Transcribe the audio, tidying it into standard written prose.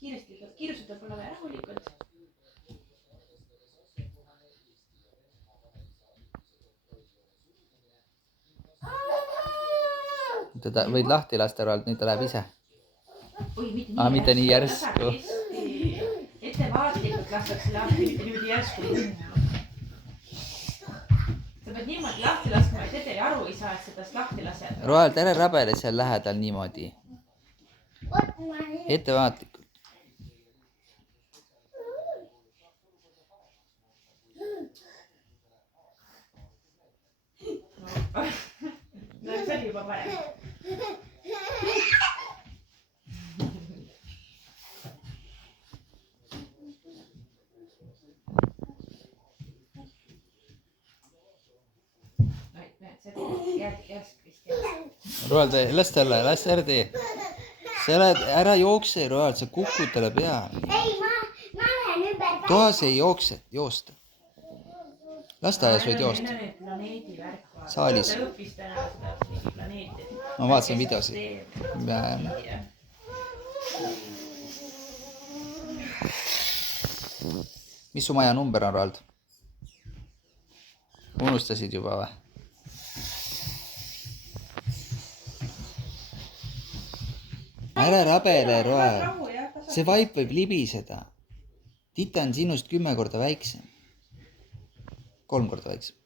kiiresti. Kiirustada pole vaja rahulikult. Teda võid lahti lasta Roald, nüüd ta läheb ise. Mitte nii järsku. Ettevaatlikult lastakse lahti, mitte niimoodi järsku. Sa pead niimoodi lahti laskma, et ette aru ei saa, et sedast lahti lased. Roald, ära rabele seal lähedal niimoodi. Ettevaatlikult. No see oli juba parem. Roald, las talle, las ära tee. Sa oled, ära jookse, Roald, sa kukud talle peale. Ei, ma lähen ümber. Toas ei joosta. Lasteaias võid joosta. Saalis. Ma vaatasin videosid. Mis su maja number on, Roald? Unustasid juba või? Ära rabele, Roald. See vaip võib libiseda. Tita on sinust 10 korda väiksem. 3 korda väiksem.